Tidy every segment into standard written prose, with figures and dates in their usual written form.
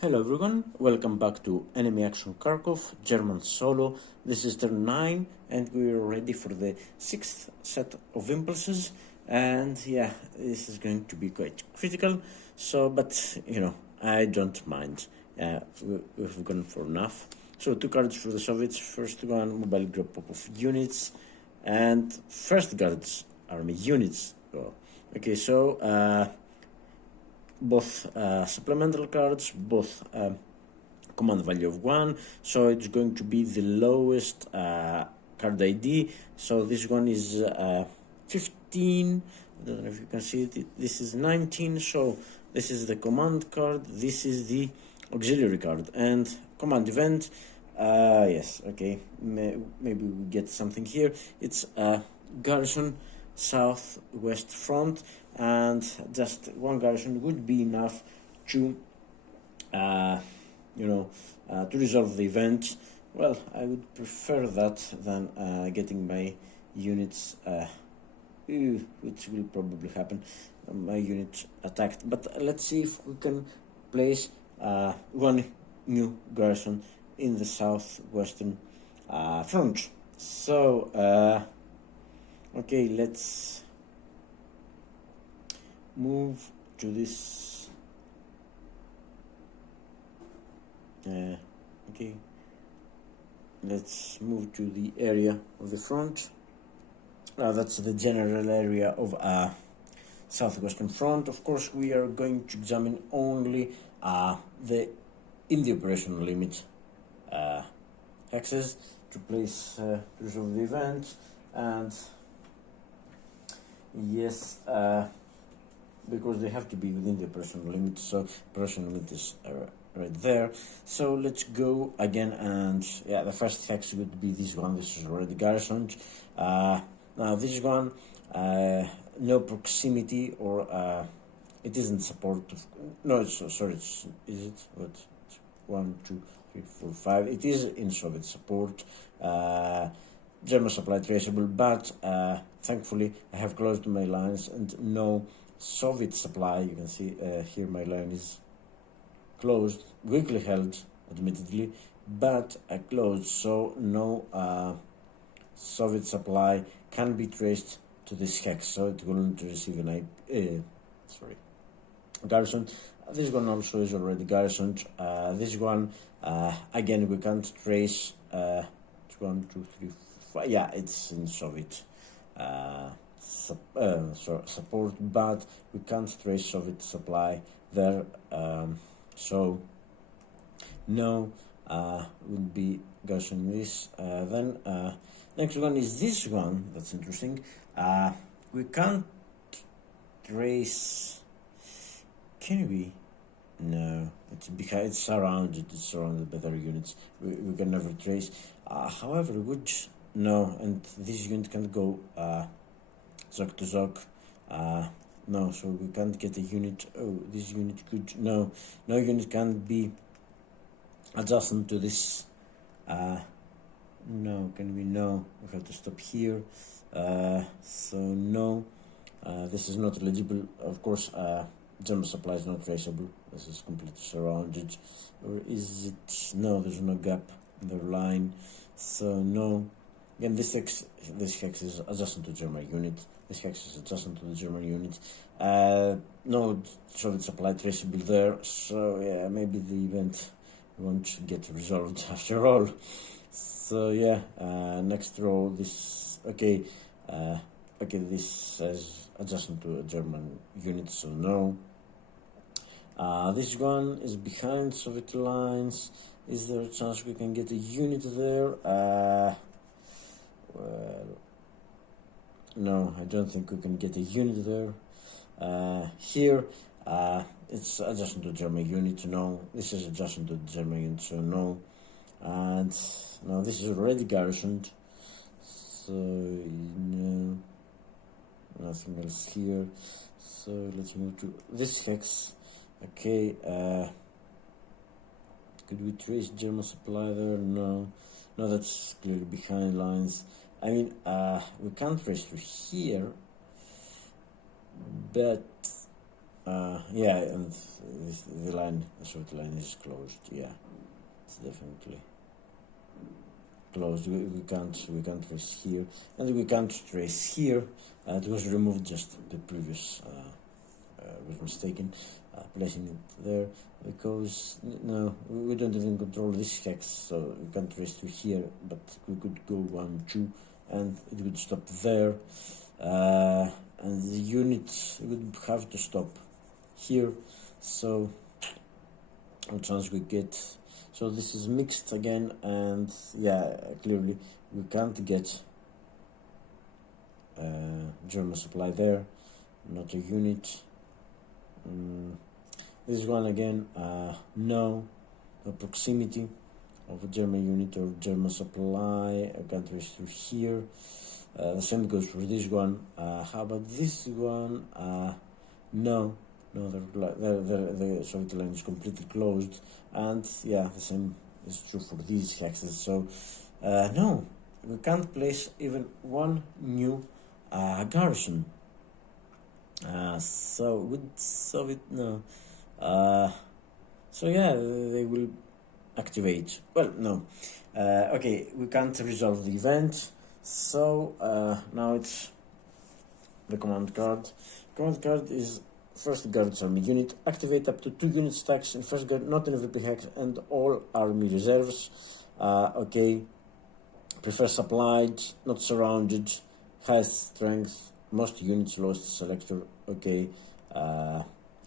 Hello everyone, welcome back to Enemy Action Kharkov, German solo. This is turn 9 and we're ready for the 6th set of impulses, and yeah, this is going to be quite critical, but I don't mind. We've gone for enough. So 2 cards for the Soviets. First one, mobile group Popov units, and first guards army units. Okay, so both supplemental cards, both command value of 1, so it's going to be the lowest card ID. So this one is 15, I don't know if you can see it, this is 19, so this is the command card, this is the auxiliary card, and command event, yes, okay, maybe we get something here. It's garrison southwest front, and just one garrison would be enough to to resolve the event. Well, I would prefer that than getting my units, which will probably happen, my unit attacked. But let's see if we can place one new garrison in the southwestern front. So okay, let's move to this. Okay, let's move to the area of the front. That's the general area of southwestern front. Of course, we are going to examine only the in the operational limit hexes to place to resolve the event, and yes, because they have to be within the operational limit, so operational limit is right there. So let's go again, and yeah, the first hex would be this one. This is already garrisoned. Now this one, no proximity, or it isn't support of, no, it's sorry, is it what, 1 2 3 4 5, it is in Soviet support, German supply traceable, but thankfully I have closed my lines and no Soviet supply. You can see here my line is closed, weakly held admittedly, but closed, so no Soviet supply can be traced to this hex, so it wouldn't receive an garrison. This one also is already garrisoned. This one, again, we can't trace 1 2 3 4, yeah, it's in Soviet support, but we can't trace Soviet supply there, so no will be garrison this. Then next one is this one. That's interesting. We can't trace. Can we? No, it's because it's surrounded. It's surrounded by their units. We can never trace. However, would no, and this unit can't go Zok to Zok. No, so we can't get a unit. Oh, this unit could, no unit can be adjacent to this. No, can we? No, we have to stop here. So no, this is not eligible. Of course, German supply is not traceable. This is completely surrounded. Or is it? No, there's no gap in their line. So no. Again, this hex is adjacent to German unit. This hex is adjacent to the German unit. No Soviet supply traceable there. So yeah, maybe the event won't get resolved after all. So yeah, next row, this, okay, this says adjacent to a German unit, so no. This one is behind Soviet lines. Is there a chance we can get a unit there? Well, no, I don't think we can get a unit there. Here, it's adjacent to German unit, no. This is adjacent to the German unit, so no. And now this is already garrisoned, so no, nothing else here. So let's move to this hex. Okay, could we trace German supply there? No, that's clearly behind lines. I mean, we can't trace through here, but yeah, and the line, the Soviet line is closed. Yeah, it's definitely closed. We can't trace here, and we can't trace here. It was removed, just the previous was mistaken, placing it there, because no, we don't even control this hex, so we can't trace to here, but we could go 1, 2, and it would stop there, and the unit would have to stop here. So what chance we get? So this is mixed again, and yeah, clearly we can't get German supply there, not a unit. This one again, no proximity of a German unit or German supply. I can't trace through here. The same goes for this one. How about this one? No, the Soviet line is completely closed, and yeah, the same is true for these hexes. So no, we can't place even one new garrison. So with Soviet, no. So yeah, they will activate. Well, no. Okay, we can't resolve the event. So now it's the command card. Command card is first guards army unit. Activate up to 2 unit stacks in first guard, not in a VP hex, and all army reserves. Okay. Prefer supplied, not surrounded. Highest strength. Most units, lowest selector. Okay,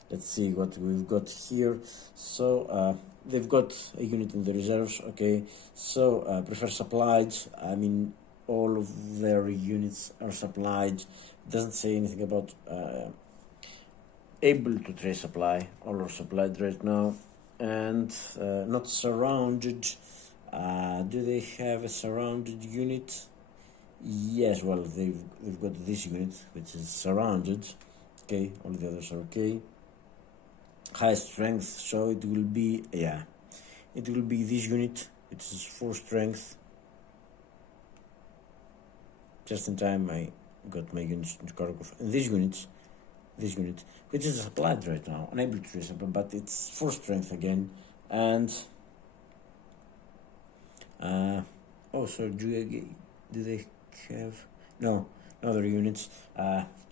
let's see what we've got here. So they've got a unit in the reserves. Okay, so prefer supplied. I mean, all of their units are supplied. Doesn't say anything about able to trace supply. All are supplied right now, and not surrounded. Do they have a surrounded unit? Yes, well, they've got this unit, which is surrounded. Okay, all the others are okay. High strength, so it will be, yeah, it will be this unit, which is 4 strength. Just in time, I got my units into Kharkov. And this unit, which is supplied right now, unable to trace up, but it's 4 strength again. And oh, so do they have no other units?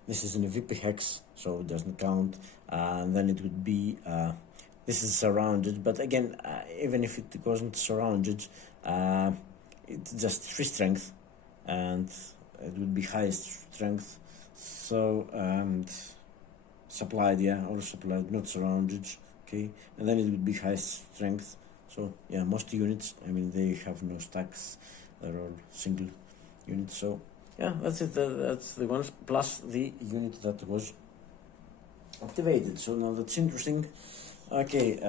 This is in a VP hex, so it doesn't count. And then it would be this is surrounded, but again, even if it wasn't surrounded, it's just 3 strength, and it would be highest strength. So supplied, yeah, all supplied, not surrounded. Okay, and then it would be highest strength. So yeah, most units, I mean, they have no stacks, they're all single units. So yeah, that's it. That's the ones plus the unit that was activated. So now that's interesting. Okay,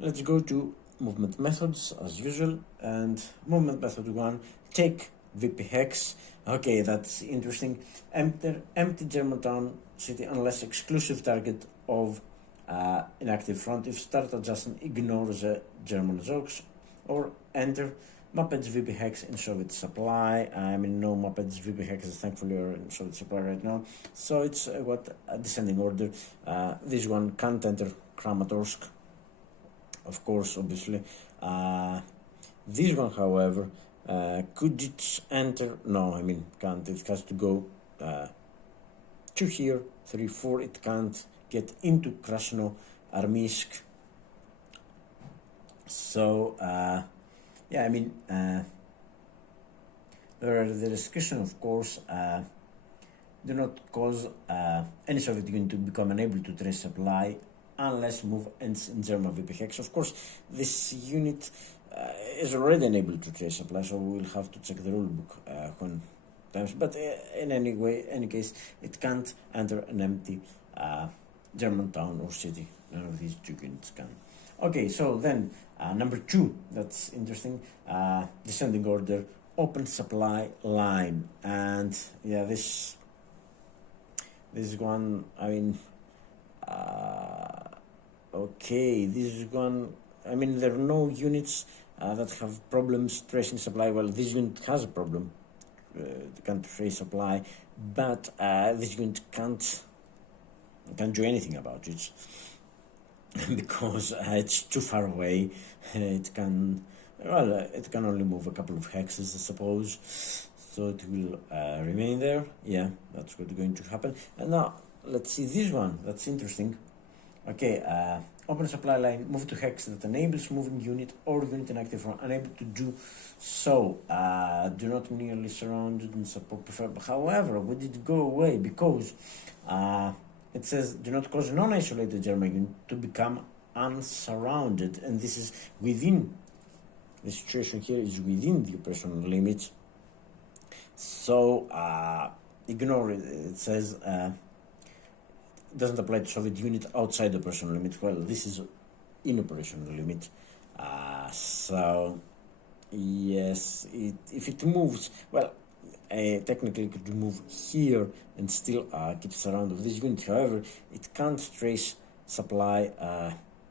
let's go to movement methods as usual. And movement method 1, take VP hex. Okay, that's interesting. Empty Germantown city unless exclusive target of inactive front. If start adjustment, ignore the German jokes, or enter Muppets VP hex in Soviet supply. I mean, no Muppets VP hexes thankfully are in Soviet supply right now. So it's what a descending order. This one can't enter Kramatorsk, of course, obviously. This one, however, could it enter? No, I mean, can't. It has to go 2 here, 3, 4. It can't get into Krasnoarmeysk. So yeah, I mean, the discussion, of course, do not cause any Soviet unit to become unable to trace supply unless move ends in German VP hex. Of course, this unit is already unable to trace supply, so we'll have to check the rulebook when times. But in any case, it can't enter an empty German town or city. None of these 2 units can. Okay, so then number 2, that's interesting. Descending order, open supply line, and yeah, this one, I mean, okay, this one, I mean, there are no units that have problems tracing supply. Well, this unit has a problem can't resupply, but this unit can't do anything about it because it's too far away. It can only move a couple of hexes, I suppose, so it will remain there. Yeah, that's what's going to happen. And now let's see this one. That's interesting. Okay, open supply line, move to hex that enables moving unit or unit inactive from unable to do so. Do not nearly surrounded and support preferred. However, we did go away because it says do not cause non-isolated German unit to become unsurrounded, and this is within the situation here is within the operational limit. So ignore it. It says doesn't apply to Soviet unit outside the operational limit. Well, this is in operational limit. So yes, if it moves, well, technically it could move here and still keep surround of this unit. However, it can't trace supply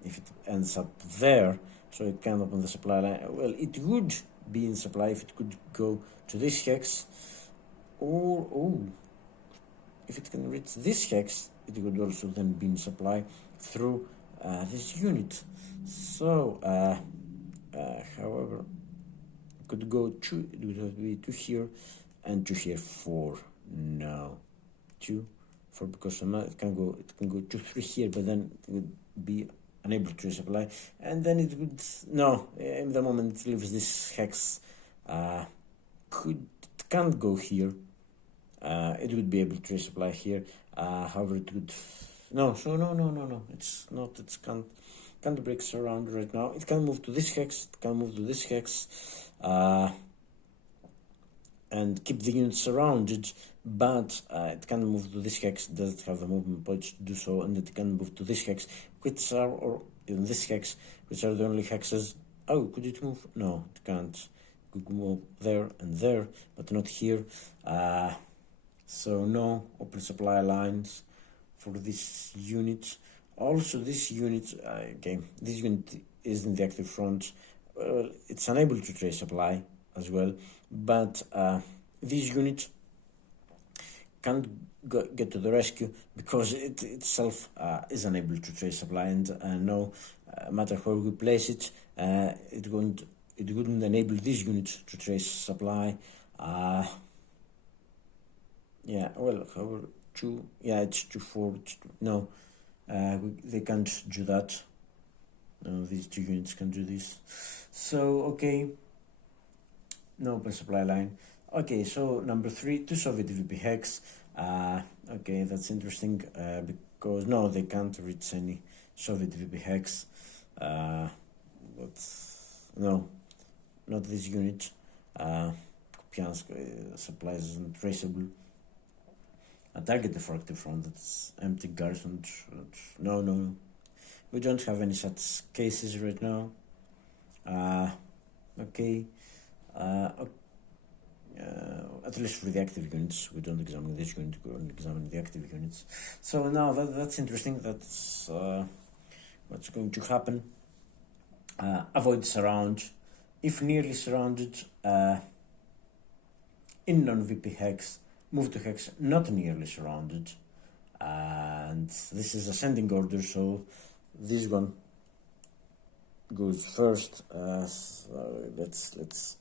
if it ends up there, so it can open the supply line. Well, it would be in supply if it could go to this hex, or if it can reach this hex, it would also then be in supply through this unit. So however, it could go to, it would have to be to here and to here 4. No, 2, 4, because it can go 2, 3 here, but then it would be unable to resupply, and then it would no. In the moment it leaves this hex, it can't go here. It would be able to resupply here. However, it would no. So no. It's not. It can't break surround right now. It can move to this hex. It can move to this hex, and keep the unit surrounded. But it can move to this hex. It doesn't have the movement points to do so, and it can move to this hex, which are or in this hex, which are the only hexes. Oh, could it move? No, it can't. It could move there and there, but not here. So no open supply lines for this unit. Also, this unit, this unit is in the active front. It's unable to trace supply as well, but this unit can't get to the rescue because it itself is unable to trace supply, and no matter where we place it, it wouldn't enable this unit to trace supply. Yeah, well, however, 2, yeah, it's 2, 4, no, they can't do that. No, these 2 units can do this. So, okay, no open supply line. Okay, so number 3, 2 Soviet VP hex. Okay, that's interesting because no, they can't reach any Soviet VP hex. But no, not this unit. Kupiansk supplies isn't traceable. Target the active front, that's empty garrison. No, we don't have any such cases right now. Okay, at least for the active units, we don't examine this unit, we only examine the active units. So now that's interesting. That's what's going to happen. Avoid surround. If nearly surrounded, in non-VP hex, move to hex not nearly surrounded, and this is ascending order, so this one goes first. So let's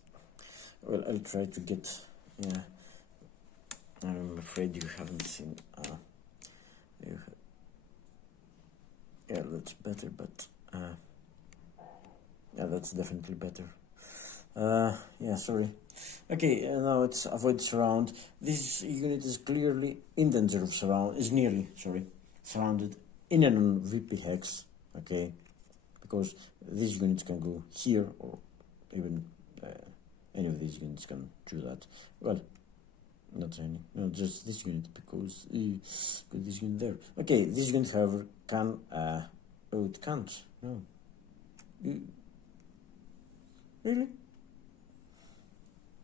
well, I'll try to get, yeah, I'm afraid you haven't seen yeah, that's better, but yeah, that's definitely better. Yeah, sorry. Okay, now it's avoid surround. This unit is clearly in danger of surround, is nearly, sorry, surrounded in a non-VP hex, okay, because these units can go here, or even any of these units can do that. Well, not any, no, just this unit, because put this unit there. Okay, this unit, however, can, oh, it can't, no. Really?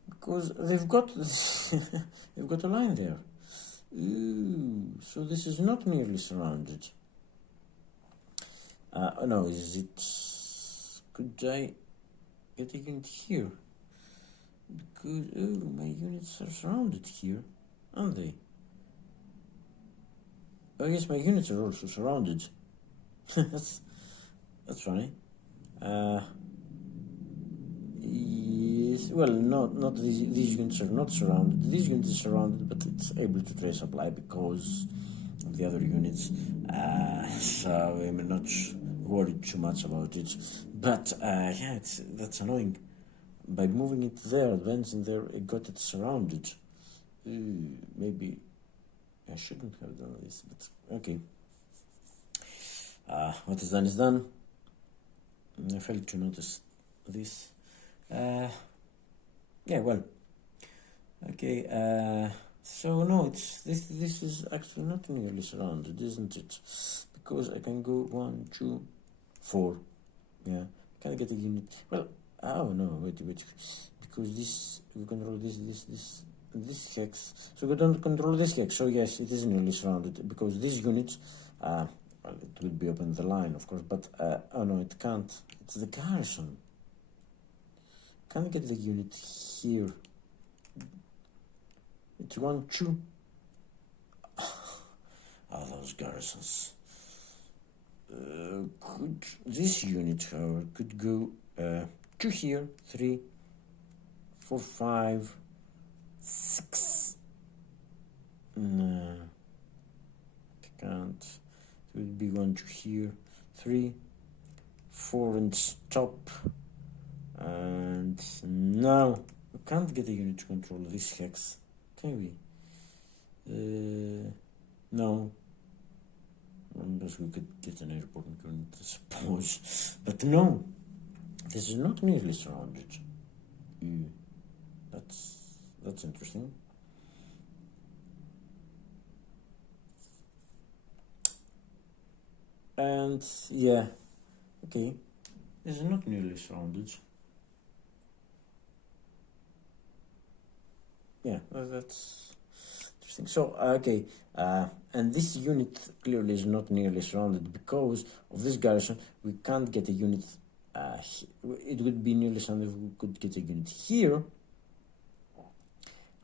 Because they've got they've got a line there. Ooh, so this is not nearly surrounded. No, is it? Could I get a unit here? Because, oh, my units are surrounded here, aren't they? Oh yes, my units are also surrounded. that's funny. Yes, well, not these units are not surrounded. These units are surrounded, but it's able to trace supply because of the other units. So I'm not worried too much about it. But yeah, that's annoying. By moving it there, advancing there, it got it surrounded. Maybe I shouldn't have done this, but okay. What is done is done. I failed to notice this. Yeah, well, okay. So no, this is actually not nearly surrounded, isn't it? Because I can go 1, 2, 4. Yeah, can I get a unit? Well, oh no, wait. Because this we control this hex. So we don't control this hex. So yes, it is nearly surrounded because these units. Well, it will be open the line, of course, but oh no, it can't. It's the garrison. Can't get the unit here. It's 1, 2. Oh, those garrisons. Could this unit, however, could go 2 here, 3, 4, 5, 6. No, can't. It would be 1, 2 here, 3, 4, and stop. And no, we can't get a unit to control this hex, can we? No. Unless we could get an airport unit, I suppose. But no, this is not nearly surrounded. That's interesting. And yeah, okay, this is not nearly surrounded. Yeah, that's interesting. So okay, and this unit clearly is not nearly surrounded because of this garrison. We can't get a unit. It would be nearly surrounded if we could get a unit here,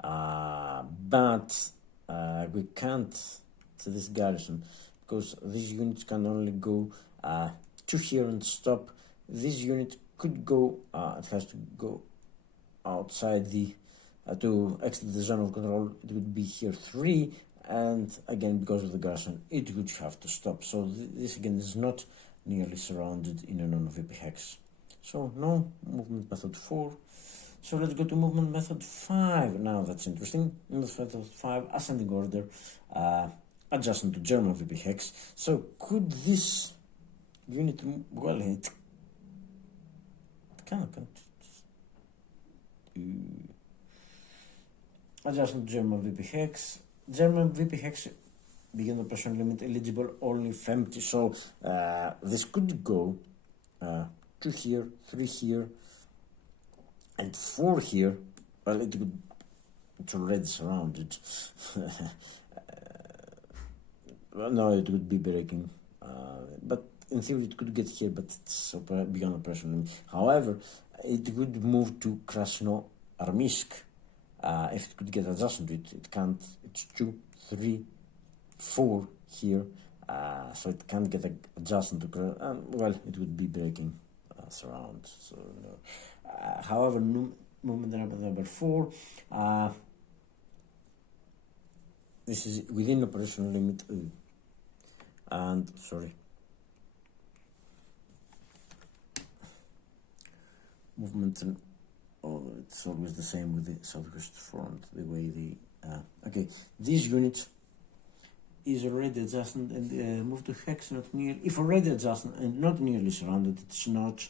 but we can't to this garrison because these units can only go to here and stop. This unit could go. It has to go outside the. To exit the zone of control, it would be here 3, and again, because of the garrison, it would have to stop. So this again is not nearly surrounded in a non-VP hex. So no, movement method 4. So let's go to movement method 5. Now that's interesting. Movement method 5, ascending order, adjacent to German VP hex. So could this unit, well, it can't. Adjacent to German VP hex. German VP hex beyond operation limit eligible only if empty. So this could go 2 here, 3 here, and 4 here. Well, it's already surrounded. Well, no, it would be breaking. But in theory, it could get here, but it's beyond operation limit. However, it would move to Krasnoarmysk. If it could get adjacent to it, it can't. It's 2, 3, 4 here, so it can't get adjacent to. Well, it would be breaking surround. So, no. However, movement number 4. This is within operational limit, and sorry. Movement. Oh, it's always the same with the Southwest Front, the way the... okay, this unit is already adjacent and move to hex, not near... If already adjacent and not nearly surrounded, it's not...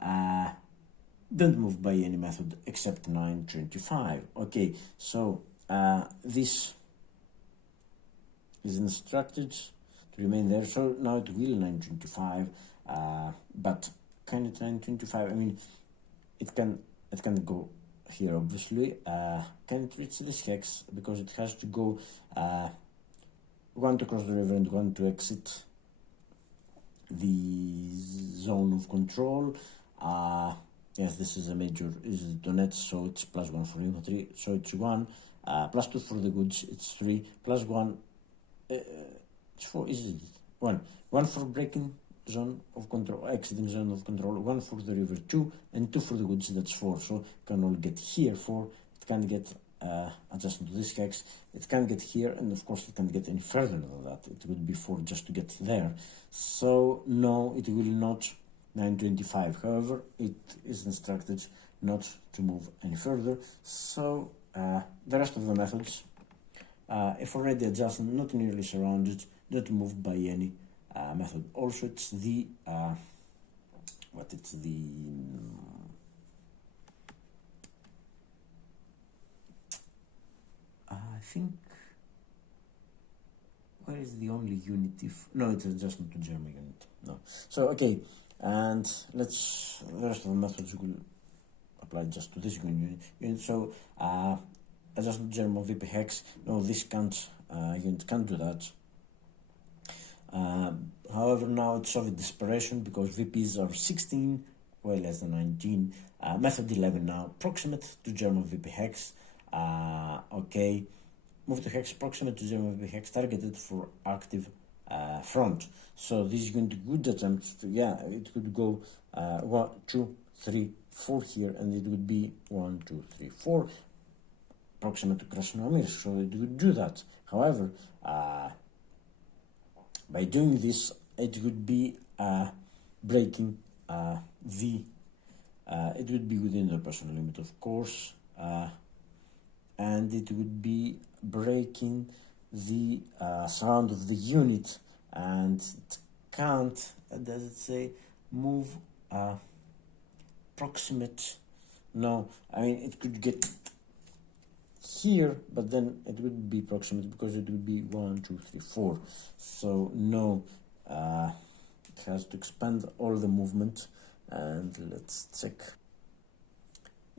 don't move by any method except 925. Okay, so this is instructed to remain there, so now it will 925, but can it 925? I mean, it can go here, obviously. Can it reach this hex? Because it has to go 1 to cross the river and 1 to exit the zone of control. yes, this is a major, is Donetsk, so it's +1 for infantry, so it's 1, +2 for the goods, it's 3, +1, it's 4, is it 1? 1 for breaking zone of control, exiting zone of control, 1 for the river, 2, and 2 for the goods, that's 4, so it can only get here 4, it can get adjustment to this hex, it can get here, and of course it can't get any further than that, it would be 4 just to get there, so no, it will not 925. However, it is instructed not to move any further. So the rest of the methods, if already adjacent, not nearly surrounded, not moved by any method. Also, it's the I think, where is the only unit? If no, it's adjustment to German unit. No. So okay. And the rest of the methods will apply just to this unit. So adjustment to German VP hex. No, this unit can't do that. However, now it's Soviet desperation because VPs are 16, way less than 19. Method 11 now, proximate to German VP hex. Okay, move to hex proximate to German VP hex targeted for active front. So this is going to good attempt to, it could go 1, 2, 3, 4 here, and it would be 1, 2, 3, 4 proximate to Krasnoyarsk. So it would do that. However, by doing this, it would be breaking it would be within the personal limit, of course, and it would be breaking the surround of the unit, and it can't, does it say, move proximate? No, I mean, it could get here, but then it would be proximate because it would be 1, 2, 3, 4. So no, it has to expand all the movement, and let's check.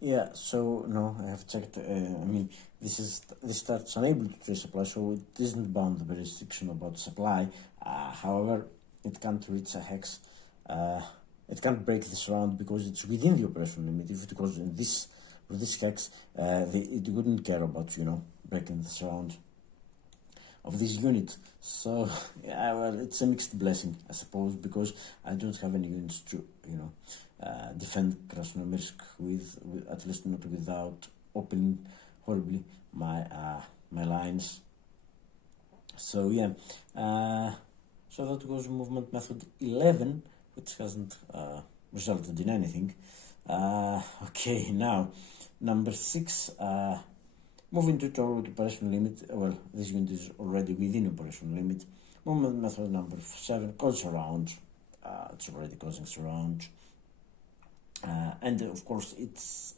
Yeah, so no, I have checked. I mean, this starts unable to trace supply, so it isn't bound by restriction about supply. However, it can't reach a hex. It can't break this round because it's within the operational limit. If it goes in this hex, it wouldn't care about breaking this round of this unit. So yeah, well, it's a mixed blessing, I suppose, because I don't have any units to defend Krasnoyarsk with at least not without opening horribly my lines. So yeah, so that was movement method 11, which hasn't resulted in anything. Okay, now number 6, moving toward operational limit. Well, this unit is already within operational limit. Movement method number 7, cause surround. It's already causing surround. And of course it's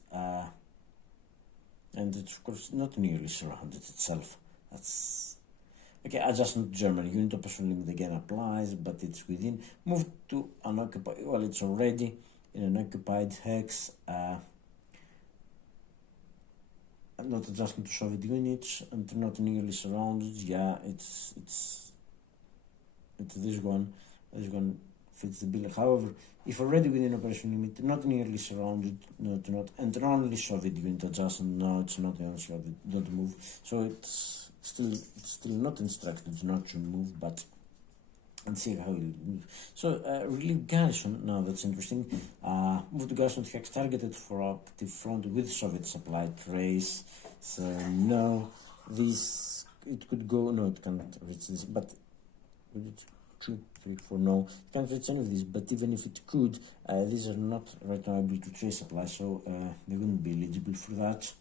not nearly surrounded itself. That's okay. Adjustment to German unit operational limit again applies, but it's within. Move to unoccupied. Well, it's already in an occupied hex. Not adjustment to Soviet units and not nearly surrounded. Yeah, it's this one. This one fits the bill. However, if already within operation limit, not nearly surrounded, not, and only Soviet unit adjustment, no, it's not the only Soviet, don't move. So it's still not instructed not to move, but and see how it moves. So relieve garrison. Now that's interesting. Move the garrison to hex targeted for active front with Soviet supply trace. So no, this it could go. No, it can't reach this. But 2, 3, 4. No, it can't reach any of these. But even if it could, these are not right now able to trace supply, so they wouldn't be eligible for that.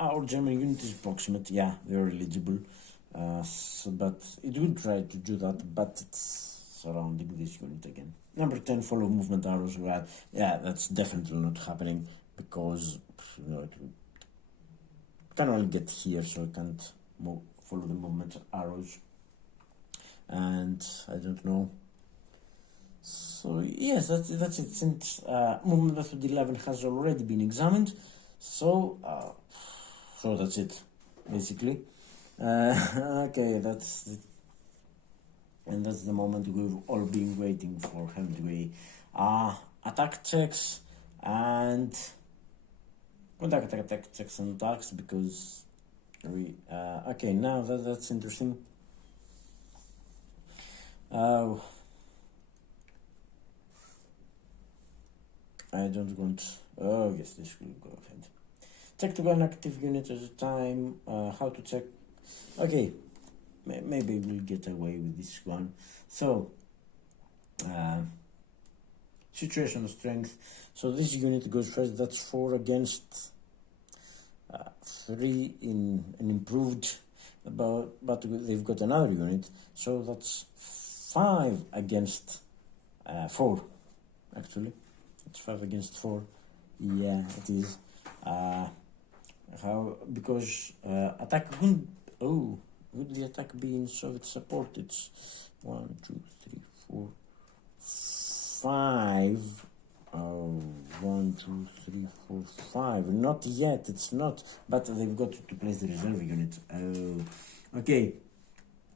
Our German unit is proximate. Yeah, they're eligible. But it will try to do that, but it's surrounding this unit again. Number 10, follow movement arrows. Well, yeah, that's definitely not happening because it can only get here, so it can't follow the movement arrows. And I don't know. So yes, that's it. Since movement method 11 has already been examined, so that's it, basically. Okay, that's the moment we've all been waiting for, haven't we? Attack checks. and conduct attack checks and attacks because we okay, now that's interesting. I don't want. Oh yes, this will go ahead. Check to one active unit at a time. How to check? Okay, maybe we'll get away with this one. So, situational strength. So this unit goes first. That's 4 against 3 in an improved. But they've got another unit, so that's 5 against 4. Actually, it's 5 against 4. Yeah, it is. How? Because attack wouldn't. Oh, would the attack be in Soviet support? It's 1, 2, 3, 4, 5. Oh, 1, 2, 3, 4, 5. Not yet. It's not. But they've got to place the reserve unit. Oh, okay.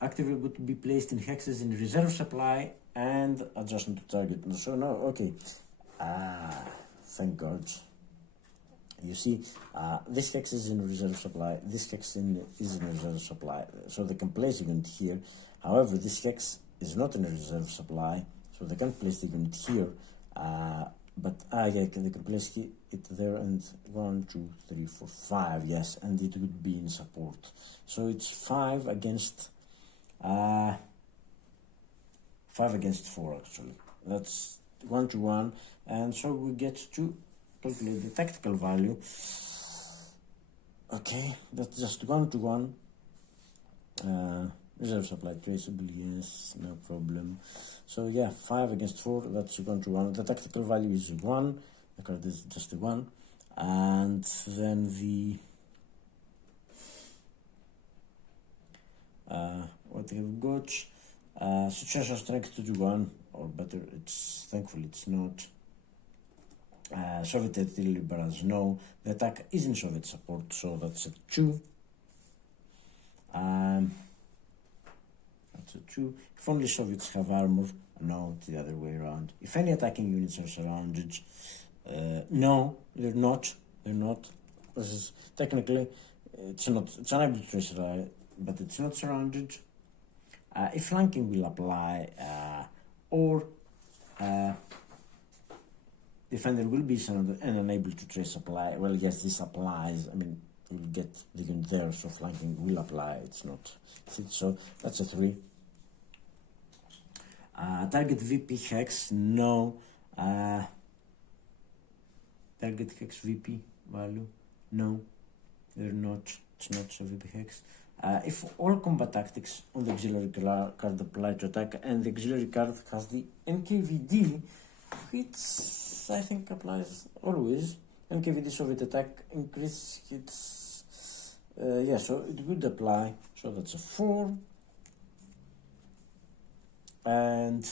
Active would be placed in hexes in reserve supply and adjustment to target. So no. Okay. Thank God. You see, this hex is in reserve supply, this hex is in reserve supply, so they can place a unit here. However, this hex is not in a reserve supply, so they can't place the unit here. But yeah, they can place it there, and 1, 2, 3, 4, 5, yes, and it would be in support. So it's 5 against 5 against 4 actually. That's 1 to 1, and so we get to calculate the tactical value. Okay, that's just 1 to 1. Reserve supply traceable, yes, no problem. So yeah, 5 against 4, that's 1 to 1. The tactical value is 1, the card is just a 1, and then the what we've got, situation strength 2 to 1, or better, it's thankfully it's not. Soviet artillery barrage, no. The attack is in Soviet support, so that's a 2. That's a 2. If only Soviets have armor, no, it's the other way around. If any attacking units are surrounded, no, they're not. They're not. This is technically, it's not. It's unable to trace it, but it's not surrounded. If flanking will apply, or defender will be surrounded and unable to trace supply. Well, yes, this applies. I mean, you'll get the unit there, so flanking will apply. It's not. So that's a 3. Target VP hex, no. Target hex VP value, no. They're not. It's not so VP hex. If all combat tactics on the auxiliary card apply to attack, and the auxiliary card has the NKVD, which I think applies always. NKVD Soviet attack increase hits. Yeah, so it would apply. So that's a 4. And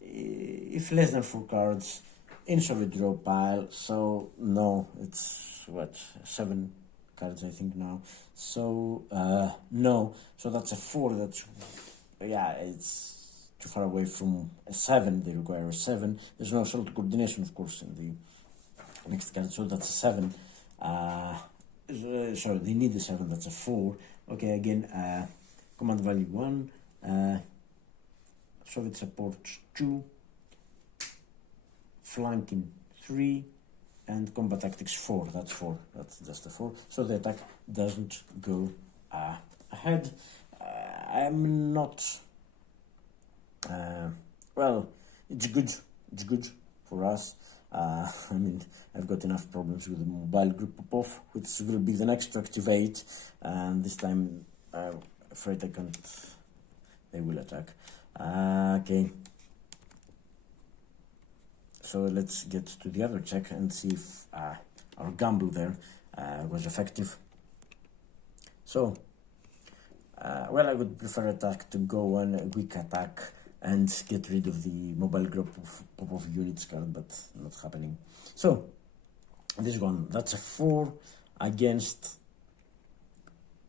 if less than 4 cards in Soviet draw pile, so no, it's what, 7 cards I think now. So no, so that's a 4. That's, yeah, it's too far away from a 7. They require a 7. There's no assault coordination, of course, in the next card, so that's a 7. Sorry, they need a 7. That's a 4. Okay, again, command value 1, Soviet support 2, flanking 3, and combat tactics 4. That's 4. That's just a 4. So the attack doesn't go ahead. I'm not. Well, it's good. It's good for us. I mean, I've got enough problems with the mobile group Popov, which will be the next to activate, and this time I'm afraid I can't. They will attack. Okay. So let's get to the other check and see if our gamble there was effective. So, well, I would prefer attack to go on a weak attack and get rid of the mobile group of Popov units card, but not happening. So, this one, that's a 4 against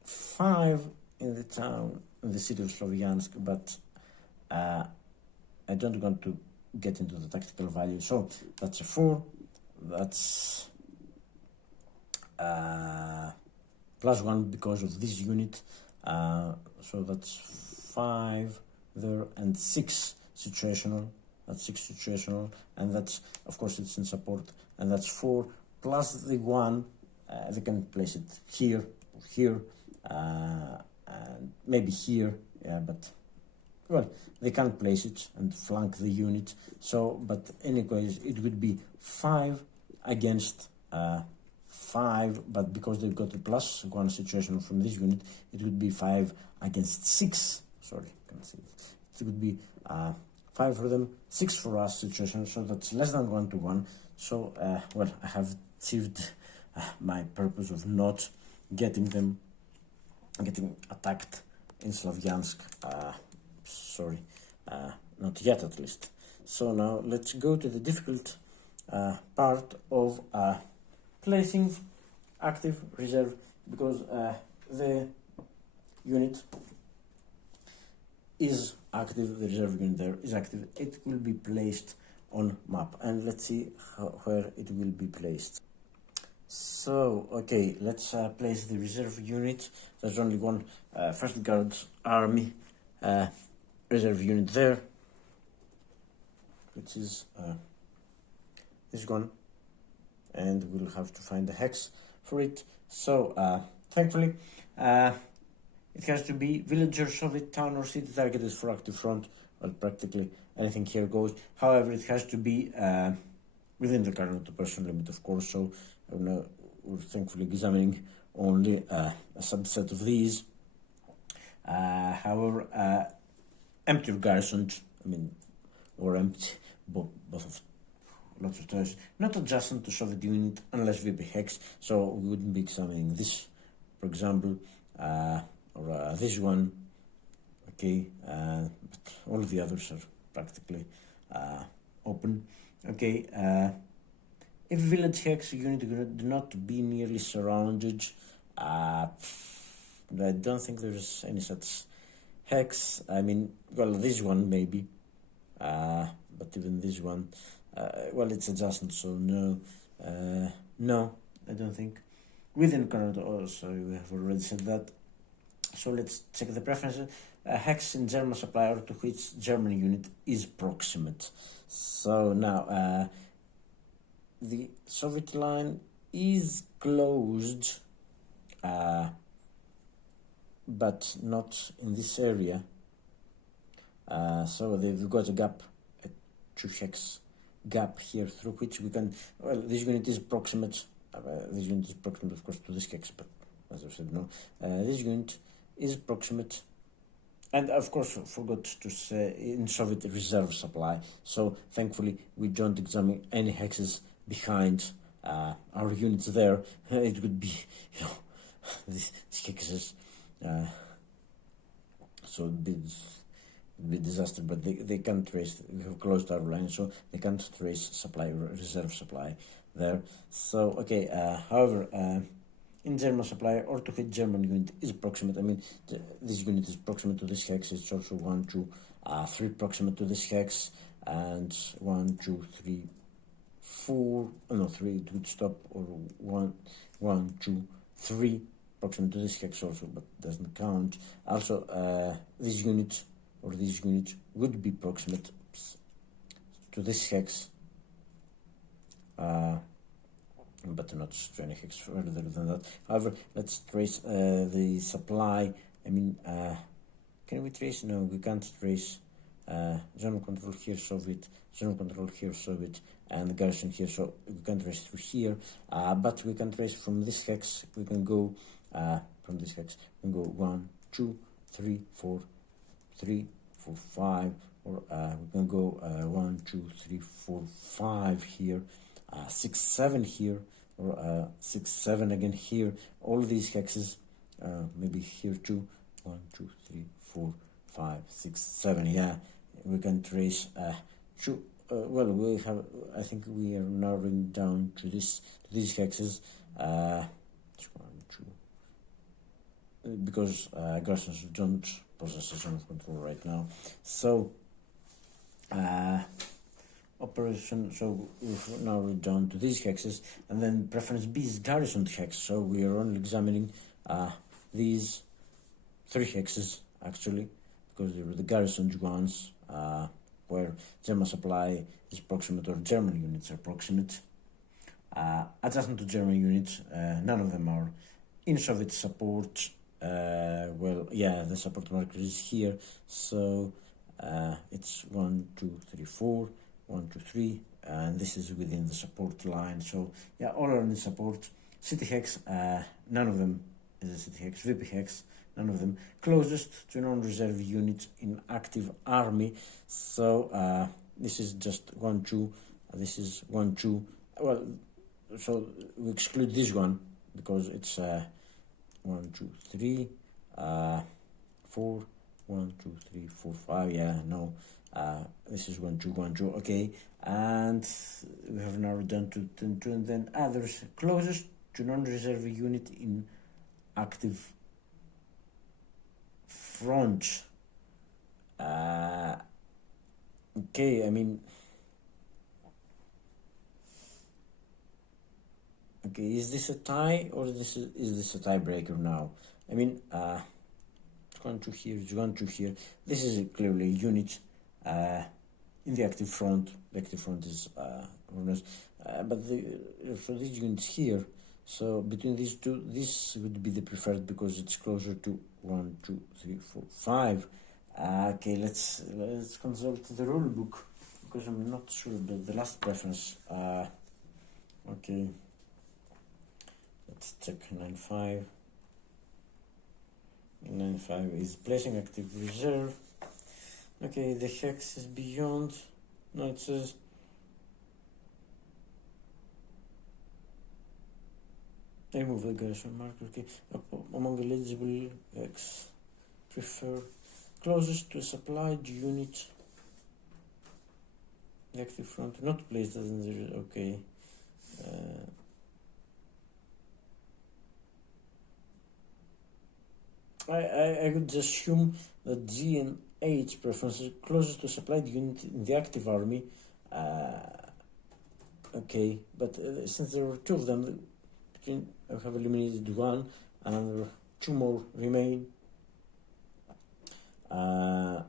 5 in the town, in the city of Sloviansk, but I don't want to get into the tactical value, so that's a 4. that's +1 because of this unit, so that's 5 there, and 6 situational. That's 6 situational, and that's, of course, it's in support, and that's 4 plus the 1. They can place it here or here, and maybe here, yeah, but well, they can't place it and flank the unit. So, but anyways, it would be 5 against 5, but because they've got a +1 situation from this unit, it would be 5 against 6. Sorry, can't see it. It would be 5 for them, 6 for us situation, so that's less than 1 to 1. So, well, I have achieved my purpose of not getting attacked in Slavyansk. Sorry, not yet at least. So now let's go to the difficult part of placing active reserve, because the unit is active, the reserve unit there is active. It will be placed on map, and let's see where it will be placed. So, okay, let's place the reserve unit. There's only one First Guards Army reserve unit there, which is this one, and we'll have to find the hex for it. So, thankfully, it has to be villager, Soviet town, or city targeted for active front. Well, practically anything here goes. However, it has to be within the current person limit, of course. So we're thankfully examining only a subset of these. However, empty or garrisoned, I mean, or empty, both of lots of times, not adjacent to Soviet unit unless VP hex. So we wouldn't be examining this, for example, or this one. Okay, but all the others are practically open. Okay, if village hex unit do not be nearly surrounded, I don't think there's any such hex. I mean, well, this one maybe, but even this one, well, it's adjacent, so no, no, I don't think. Within current also, we have already said that. So let's check the preferences. Hex in German supplier to which German unit is proximate. So now the Soviet line is closed, but not in this area. So they've got a gap, a 2 hex gap here through which we can. Well, this unit is proximate. This unit is proximate, of course, to this hex, but as I said, no. This unit is proximate, and of course forgot to say in Soviet reserve supply. So thankfully we don't examine any hexes behind our units there. It would be, you know, these hexes, so it'd be disaster. But they can't trace. We have closed our line, so they can't trace supply, reserve supply there. So okay, however, in German supplier or to which German unit is proximate. I mean, this unit is proximate to this hex. It's also 1, 2, 3 proximate to this hex, and 1, 2, 3, 4. No, 3 it would stop, or 1, 2, 3 proximate to this hex also, but doesn't count. Also, this unit or this unit would be proximate to this hex. But not to any hex further than that. However, let's trace the supply. I mean, can we trace? No, we can't trace. Zone control here, Soviet. Zone control here, Soviet, and garrison here. So we can trace through here. But we can trace from this hex. We can go from this hex. We can go 1, 2, 3, 4, 3, 4, 5, or we can go 1, 2, 3, 4, 5 here. 6, 7 here, or 6, 7 again here. All these hexes, maybe here too. 1, 2, 3, 4, 5, 6, 7. Yeah, we can trace. Well, we have. I think we are narrowing down to these hexes. 1, 2, because garrisons don't possess a zone of control right now. So. operation, so we've narrowed down to these hexes, and then preference B is garrisoned hex, so we are only examining these 3 hexes actually, because they were the garrisoned ones, where German supply is proximate or German units are proximate. Adjacent to German units, none of them are in Soviet support. Well, yeah, the support marker is here, so it's 1, 2, 3, 4, 1, 2, 3, and this is within the support line. So yeah, all are in support. City hex, none of them is a city hex. VP hex, none of them. Closest to non-reserve units in active army. So this is just 1, 2. This is 1, 2. Well, so we exclude this one because it's 1, 2, 3, 4. 1, 2, 3, 4, 5. Yeah, no. This is 1, 2, 1, 2. Okay, and we have narrowed down to 2, and then others closest to non-reserve unit in active front. Okay, I mean, okay, is this a tie or is this a tiebreaker now? I mean, it's 1, 2 here, it's 1, 2 here. This is clearly a unit in the active front. The active front is but for these units here, so between these two, this would be the preferred because it's closer to 1, 2, 3, 4, 5. Okay, let's consult the rule book because I'm not sure about the last preference. Okay, let's check 9.5. 9.5 is placing active reserve. Okay, the hex is beyond. No, it says remove the garrison marker. Okay, among eligible hex, prefer closest to a supplied unit. The active front not placed as in the okay. I would assume that G and H preferences closest to supplied unit in the active army. Okay, but since there were 2 of them, I have eliminated 1, and 2 more remain. And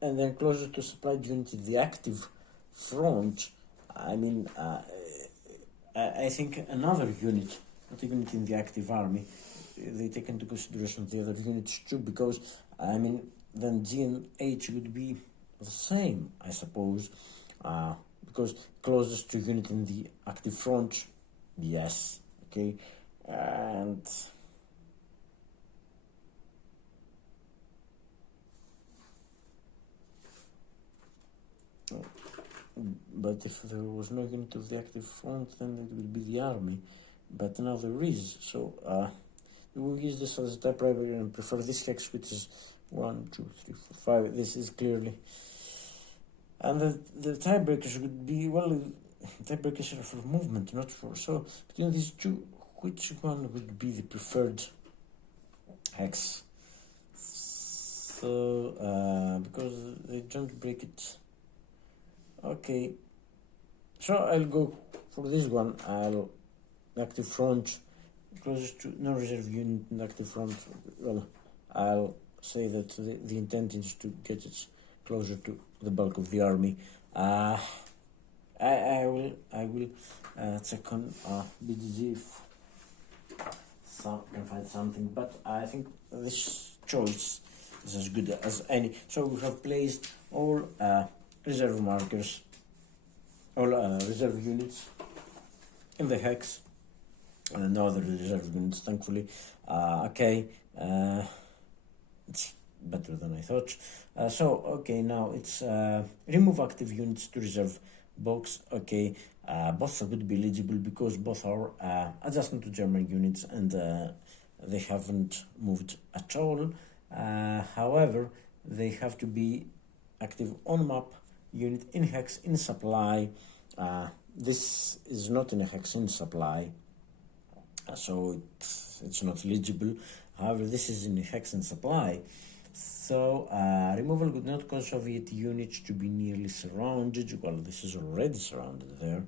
then closer to supplied unit in the active front. I mean, I think another unit, not a unit in the active army, they take into consideration the other units too, because I mean then G and H would be the same, I suppose, because closest to unit in the active front, yes, okay, and but if there was no unit of the active front, then it would be the army, but now there is, so we will use this as a typewriter and prefer this hex, which is 1, 2, 3, 4, 5. This is clearly, and the tiebreakers would be, well, tiebreakers are for movement, not for, so between these two, which one would be the preferred hex? So because they don't break it. Okay, so I'll go for this one. I'll active front closest to non-reserve unit in active front. Well, I'll say that the intent is to get it closer to the bulk of the army. I will check on BGG if can find something, but I think this choice is as good as any. So we have placed all reserve markers, all reserve units in the hex, and no other reserve units, thankfully. Okay, it's better than I thought. So, okay, now it's remove active units to reserve box. Okay, both would be eligible because both are adjacent to German units and they haven't moved at all. However, they have to be active on map unit in hex in supply. This is not in a hex in supply, so it's not eligible. However, this is in a hex in supply, So removal would not cause Soviet units to be nearly surrounded. Well, this is already surrounded there.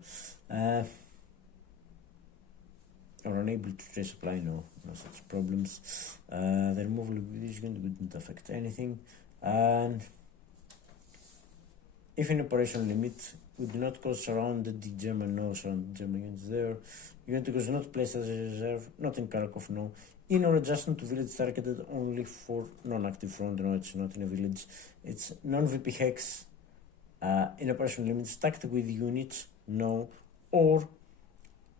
Or unable to trace supply, no such problems. The removal of this unit wouldn't affect anything. And if an operational limit would not cause surrounded the German, no surrounded German units there. Unit was not placed as a reserve, not in Kharkov, no. In or adjacent to village targeted only for non-active front, no, it's not in a village. It's non-VP hex in operational limits stacked with units, no, or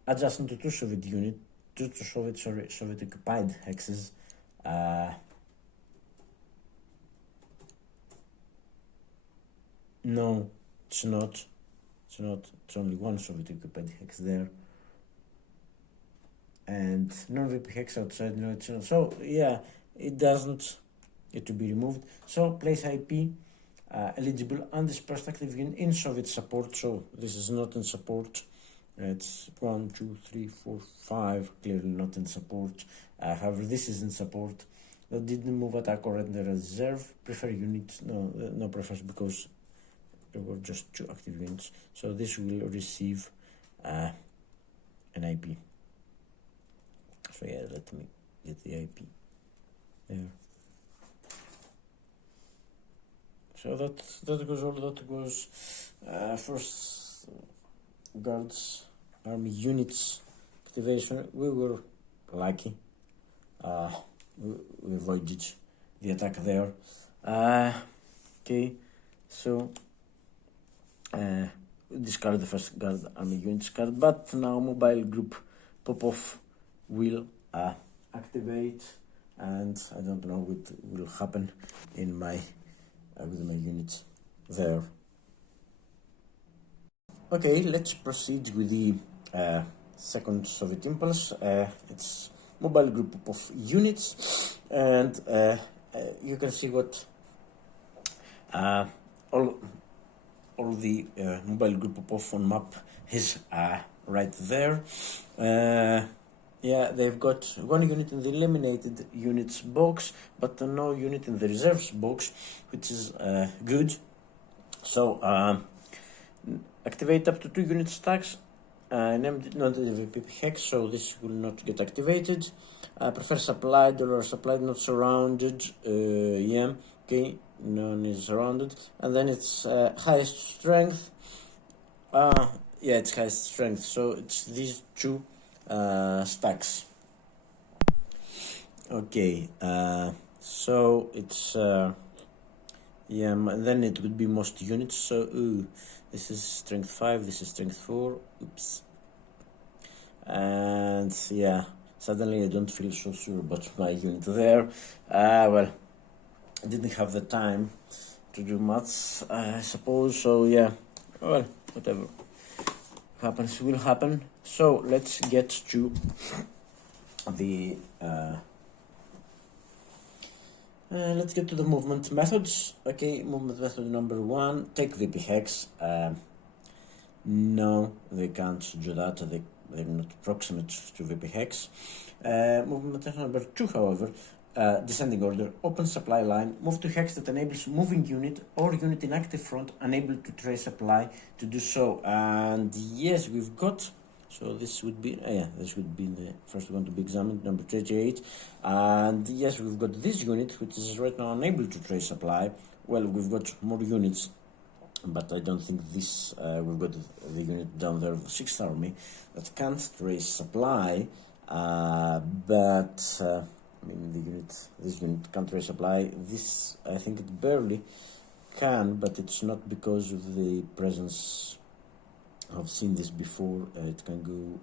adjacent to two Soviet units, Soviet occupied hexes. No, it's not. It's only one Soviet occupied hex there. And non-VP hex outside, no, it's not. So, yeah, it doesn't get to be removed. So, place IP eligible undispersed active unit in Soviet support. So, this is not in support. It's 1, 2, 3, 4, 5, clearly not in support. However, this is in support. That didn't move attack or render reserve. Prefer units, no preference because there were just 2 active units. So this will receive an IP. So yeah, let me get the IP there. So that goes all. That goes first guards army units activation. We were lucky. We avoided the attack there. Okay, so discard the first guard army units card, but now mobile group Popov will activate, and I don't know what will happen in my with my units there. Okay, let's proceed with the second Soviet impulse. It's mobile group of units, and you can see what all the mobile group of on map is right there. Yeah, they've got one unit in the eliminated units box, but no unit in the reserves box, which is good. So activate up to 2 unit stacks. Named not the VP hex, so this will not get activated. Prefer supplied or supplied, not surrounded. Yeah, okay, none is surrounded. And then it's highest strength. Yeah, it's highest strength, so it's these 2 stacks. Okay, so it's yeah, and then it would be most units. So this is strength 5, this is strength 4. Oops. And yeah, suddenly I don't feel so sure about my unit there. Well, I didn't have the time to do maths, I suppose. So yeah, well, whatever happens will happen. So let's get to the movement methods. Okay, movement method number 1, take VP hex. No, they can't do that. They're not proximate to VP hex. Movement method number 2, however, descending order, open supply line, move to hex that enables moving unit or unit in active front unable to trace supply to do so. And yes, we've got, so this would be, this would be the first one to be examined, number 38. And yes, we've got this unit, which is right now unable to trace supply. Well, we've got more units, but I don't think this, we've got the unit down there, 6th Army, that can't trace supply, but I mean, this unit can't trace supply. This, I think it barely can, but it's not because of the presence. I've seen this before. It can go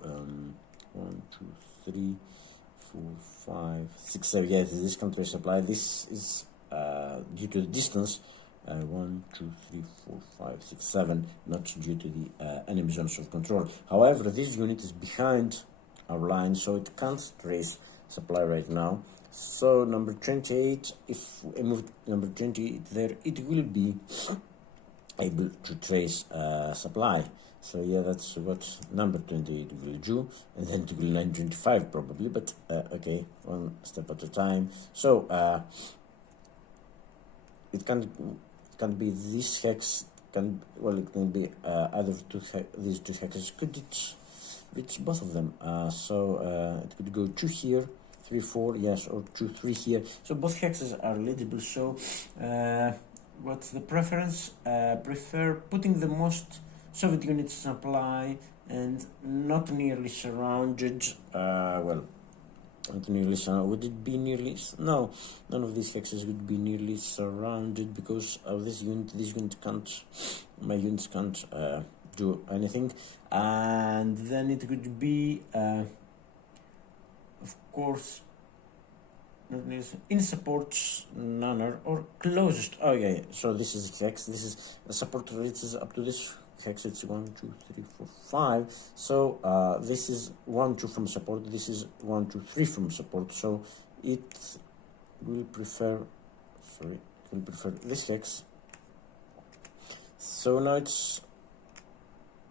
1, 2, 3, 4, 5, 6, 7. Yeah, this can't trace supply. This is due to the distance. 1, 2, 3, 4, 5, 6, 7. Not due to the enemy zones of control. However, this unit is behind our line, so it can't trace supply right now. So number 28, if we move number 28 there, it will be able to trace supply. So yeah, that's what number 28 will do, and then it will 925 probably, but okay, one step at a time. So it can be this hex. It can be either of these two hexes. Could it reach both of them? It could go 2 here, 3, 4, yes, or 2, 3 here. So both hexes are eligible. So what's the preference? Prefer putting the most Soviet units supply and not nearly surrounded. Not nearly surrounded. Would it be nearly? No, none of these hexes would be nearly surrounded because of this unit. This unit can't. My units can't do anything. And then it would be, of course, in supports none or closest. Oh yeah. So this is hex. This is the support reaches up to this hex. It's 1, 2, 3, 4, 5. So this is 1, 2 from support. This is 1, 2, 3 from support. So it will prefer. Sorry, it will prefer this hex. So now this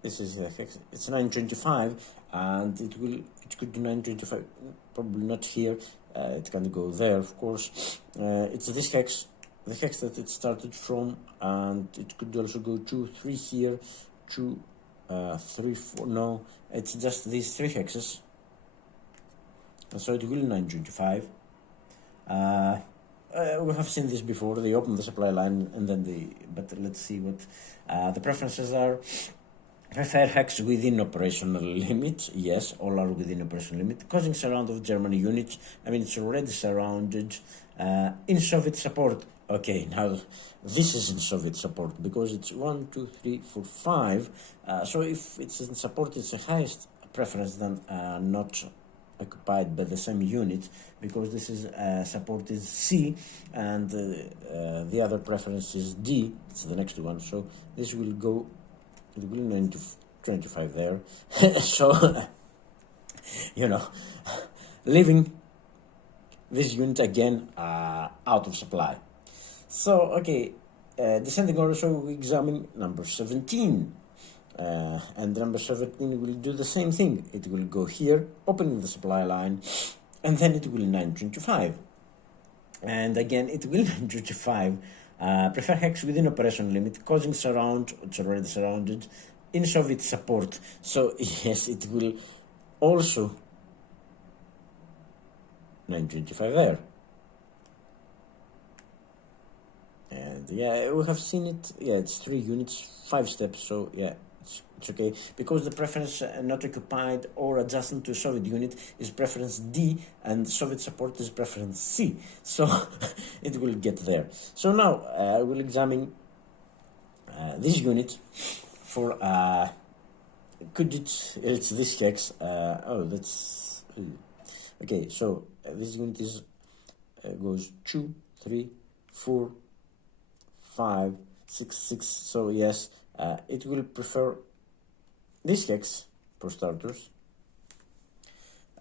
is the hex. It's 925, and it could do 925. Probably not here. It can go there, of course. It's this hex, the hex that it started from, and it could also go 2, 3 here, 2, 3, 4. No, it's just these 3 hexes. And so it will 925. We have seen this before. They open the supply line and then but let's see what the preferences are. Prefer hex within operational limit. Yes, all are within operational limit. Causing surround of German units. I mean, it's already surrounded. In Soviet support. Okay, now this is in Soviet support because it's 1, 2, 3, 4, 5. So if it's in support, it's the highest preference than not occupied by the same unit, because this is support is C and the other preference is D. It's the next one. So this will go. It will 925 there. So, leaving this unit again out of supply. So, okay, descending order, so we examine number 17. And number 17 will do the same thing. It will go here, opening the supply line, and then it will 925. And again, it will 925. Prefer hex within operation limit, causing surround, it's already surrounded, in Soviet support. So yes, it will also 925 there. And yeah, we have seen it. Yeah, it's 3 units, 5 steps. So yeah, it's okay, because the preference not occupied or adjacent to a Soviet unit is preference D, and Soviet support is preference C. So it will get there. So now I will examine this unit for it's this hex. That's okay. So this unit is goes 2, 3, 4, 5, 6, 6. So yes. It will prefer this hex for starters.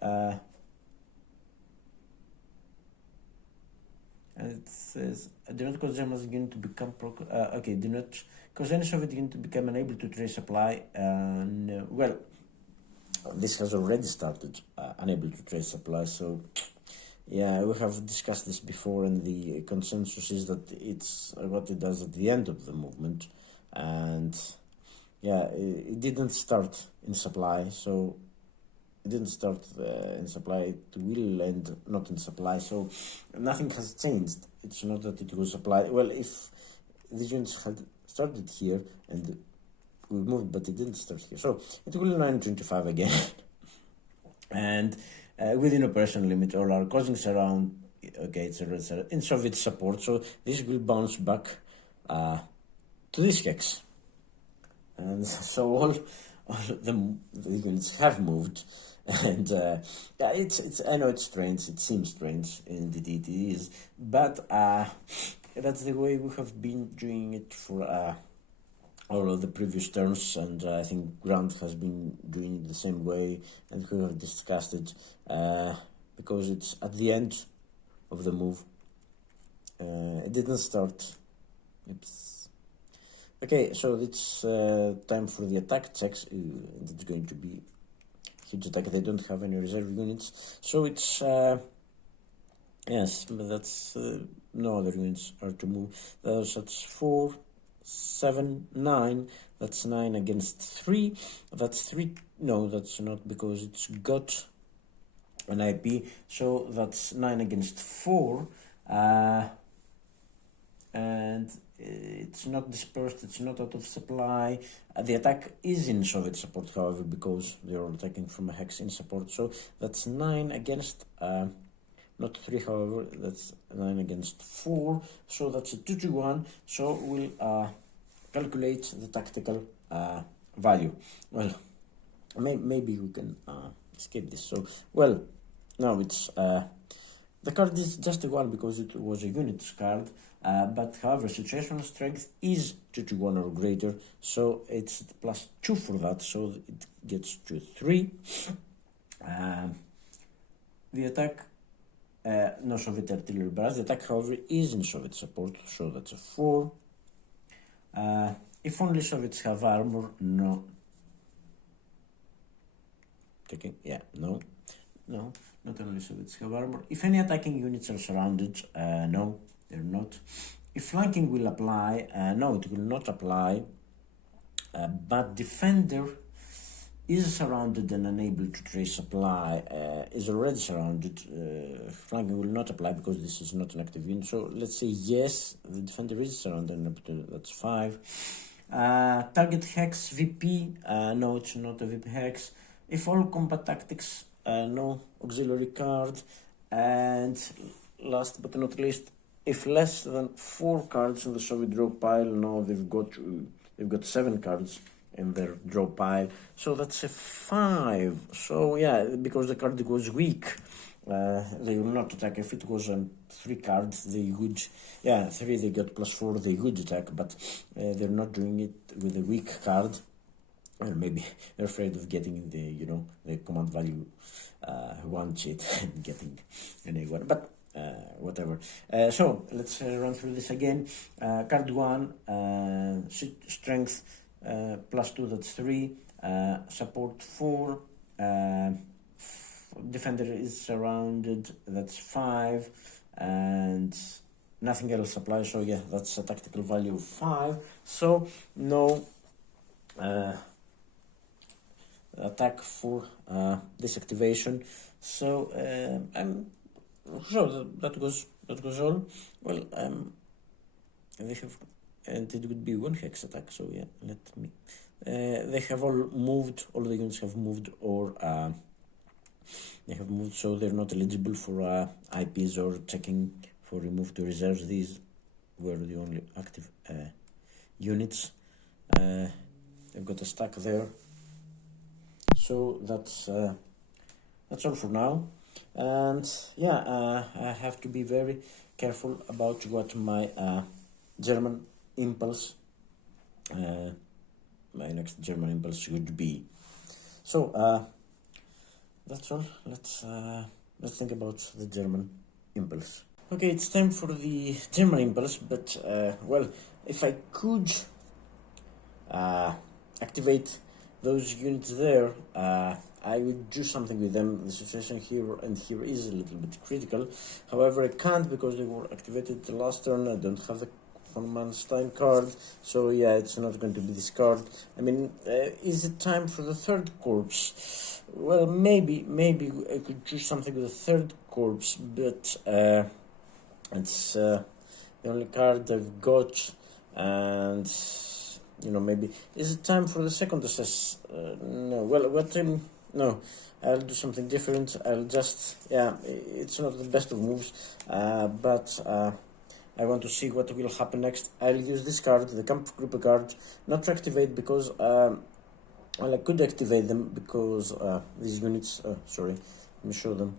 And it says, do not cause Germans unit to become do not cause any Soviet unit to become unable to trace supply. No. Well, this has already started, unable to trace supply. So yeah, we have discussed this before, and the consensus is that it's what it does at the end of the movement. And yeah, it didn't start in supply, so it didn't start in supply. It will end not in supply, so nothing has changed. It's not that it was supply. Well, if these units had started here and we moved, but it didn't start here, so it will 925 again. And within operation limit, all are causing surround. Okay, it's in Soviet support, so this will bounce back to this hex, and so all the units have moved, and yeah, it's I know it's strange. It seems strange, indeed it is, but that's the way we have been doing it for all of the previous turns, and I think Grant has been doing it the same way, and we have discussed it because it's at the end of the move. It didn't start. Oops. Okay, so it's time for the attack checks. It's going to be huge attack. They don't have any reserve units, so it's yes, but that's no other units are to move. That's 4, 7, 9. That's 9 against 3. That's 3. No, that's not, because it's got an IP. So that's 9 against 4. And it's not dispersed, it's not out of supply. The attack is in Soviet support, however, because they're attacking from a hex in support. So that's 9 against, not 3, however, that's 9 against 4. So that's a 2-1. So we'll calculate the tactical value. Well, maybe we can skip this. So, well, now it's the card is just a 1 because it was a unit card, but however, situational strength is 2-1 or greater, so it's +2 for that, so it gets to 3. The attack, no Soviet artillery barrage. The attack, however, is in Soviet support, so that's a 4. If only Soviets have armor, no. Taking, yeah, no, not only Soviets have armor. If any attacking units are surrounded, no, they're not. If flanking will apply, no, it will not apply. But defender is surrounded and unable to trace supply, is already surrounded. Flanking will not apply because this is not an active unit. So let's say yes, the defender is surrounded and up to, that's 5. Target hex VP, no, it's not a VP hex. If all combat tactics, no auxiliary card. And last but not least, if less than 4 cards in the Soviet draw pile, no, they've got 7 cards in their draw pile, so that's a 5. So yeah, because the card was weak, they will not attack. If it was 3 cards, they would, 3 they got +4, they would attack, but they're not doing it with a weak card. Or maybe they're afraid of getting the, the command value 1 cheat and getting an A1, but whatever. So let's run through this again. Card 1, strength +2, that's 3. Support 4. Defender is surrounded, that's 5. And nothing else applies, so yeah, that's a tactical value of 5. So no attack for this activation. So I'm sure that was all. Well, they have, and it would be 1 hex attack. So yeah, let me. They have all moved. All the units have moved, or they have moved, so they're not eligible for IPs or checking for remove to reserves. These were the only active units. They've got a stack there. So that's all for now, and yeah, I have to be very careful about what my German impulse, my next German impulse would be. So that's all. Let's think about the German impulse. Okay, it's time for the German impulse, but well, if I could activate those units there, I would do something with them. The situation here and here is a little bit critical. However, I can't because they were activated the last turn. I don't have the von Manstein card, so yeah, it's not going to be this card. I mean, is it time for the 3rd corps? Well, maybe I could do something with the 3rd corps, but it's the only card I've got, and maybe is it time for the 2nd SS? No. Well, no, I'll do something different. I'll just, it's not the best of moves, but I want to see what will happen next. I'll use this card, the Kampfgruppe card, not to activate because, well, I could activate them because these units, sorry, let me show them.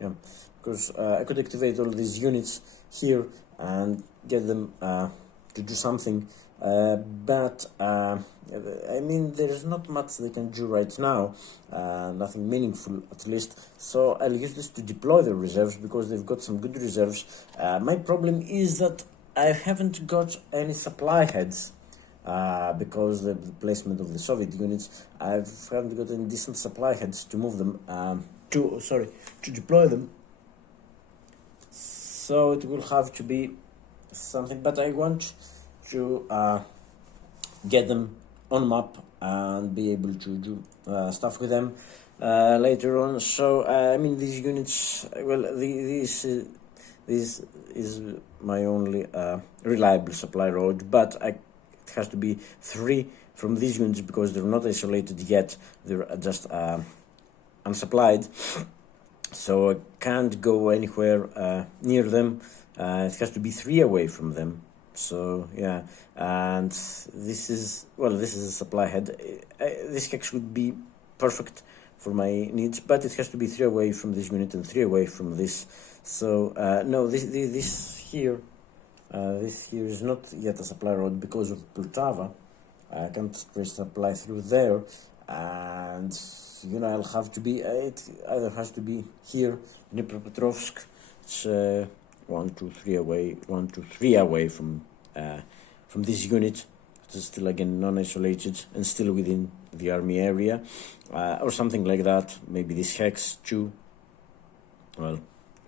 Yeah, because I could activate all these units here and get them to do something. But I mean, there's not much they can do right now, nothing meaningful at least. So I'll use this to deploy the reserves because they've got some good reserves. My problem is that I haven't got any supply heads because the placement of the Soviet units. I haven't got any decent supply heads to move them, to deploy them. so it will have to be something, but I want to get them on map and be able to do stuff with them later on. So I mean, these units, well, this is my only reliable supply road, but it has to be 3 from these units because they're not isolated yet. They're just unsupplied, so I can't go anywhere near them. It has to be 3 away from them. So yeah, and this is a supply head. This hex would be perfect for my needs, but it has to be 3 away from this unit and 3 away from this. So no, this here is not yet a supply road because of Poltava. I can't supply through there, and you know, I'll have to be, it either has to be here in Dnipropetrovsk. It's 1, 2, 3 away, 1, 2, 3 away from this unit. It is still again non-isolated and still within the army area, or something like that. Maybe this hex 2. Well,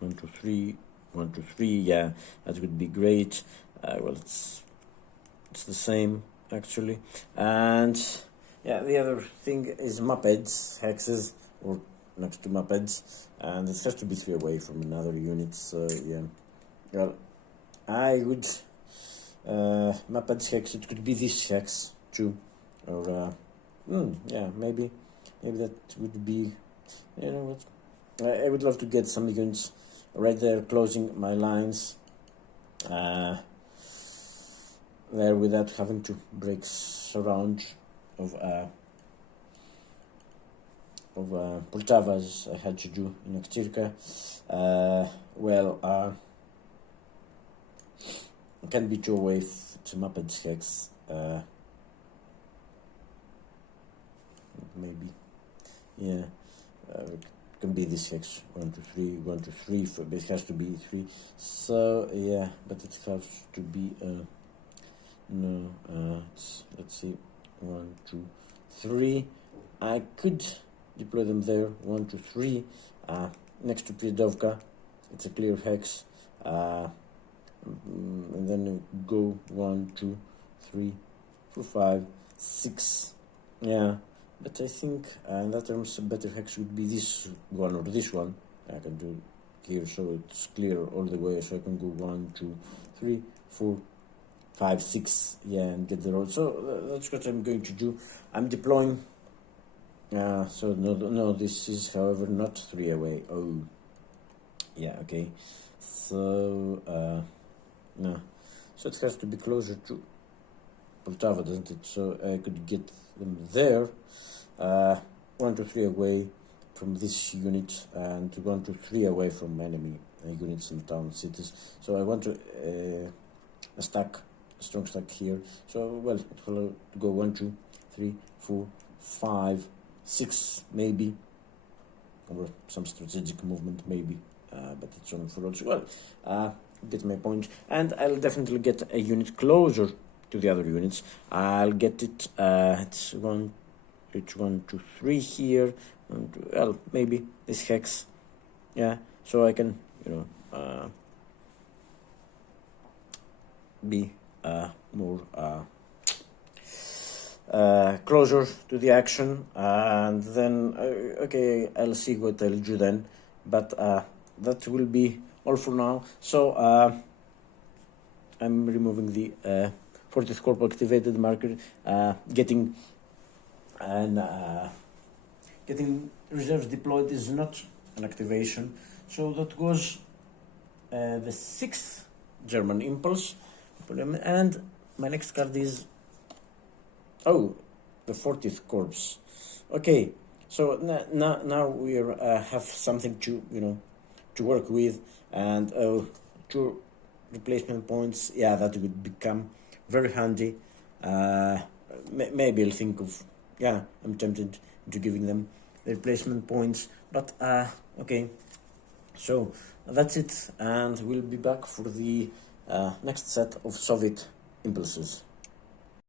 1, 2, 3, 1, 2, 3. Yeah, that would be great. Well, it's the same actually, and yeah, the other thing is mopeds, hexes, or next to mopeds, and it has to be 3 away from another unit. So yeah, well, I would mopeds hex. It could be this hex too, or yeah, maybe that would be. You know what? I would love to get some units right there, closing my lines. There without having to break surround of Poltava as I had to do in Oktirka. Well, it can be 2 away to Muppets hex. Maybe, yeah. It can be this hex 1, 2, 3, 1, 2, 3. But it has to be 3. So yeah, but it has to be no. Let's see, 1, 2, 3. I could deploy them there. 1, 2, 3. Next to Priedovka, it's a clear hex. And then go 1, 2, 3, 4, 5, 6. Yeah, but I think in that terms a better hex would be this one or this one. I can do here so it's clear all the way, so I can go 1, 2, 3, 4, 5, 6, yeah, and get the road. So that's what I'm going to do. I'm deploying. So no, this is, however, not 3 away. Oh, yeah, okay. So no, so it has to be closer to Poltava, doesn't it? So I could get them there. 1, 2, 3 away from this unit, and 1, 2, 3 away from enemy units in town cities. So I want to a strong stack here. So well, it will go 1, 2, 3, 4, 5, 6 maybe, or some strategic movement maybe, but it's on for roads. Well, get my point, and I'll definitely get a unit closer to the other units. I'll get it. It's 1, 2, 3 here, and well, maybe this hex. Yeah, so I can, you know, be more closer to the action, and then okay, I'll see what I'll do then, but that will be all for now. So I'm removing the 40th Corp activated marker, getting reserves deployed is not an activation, so that was the 6th German impulse, and my next card is the 40th Corps. Okay, so now we have something to to work with, and 2 replacement points. Yeah, that would become very handy. Maybe I'll think of, yeah, I'm tempted to giving them the replacement points, but okay, so that's it, and we'll be back for the next set of Soviet impulses.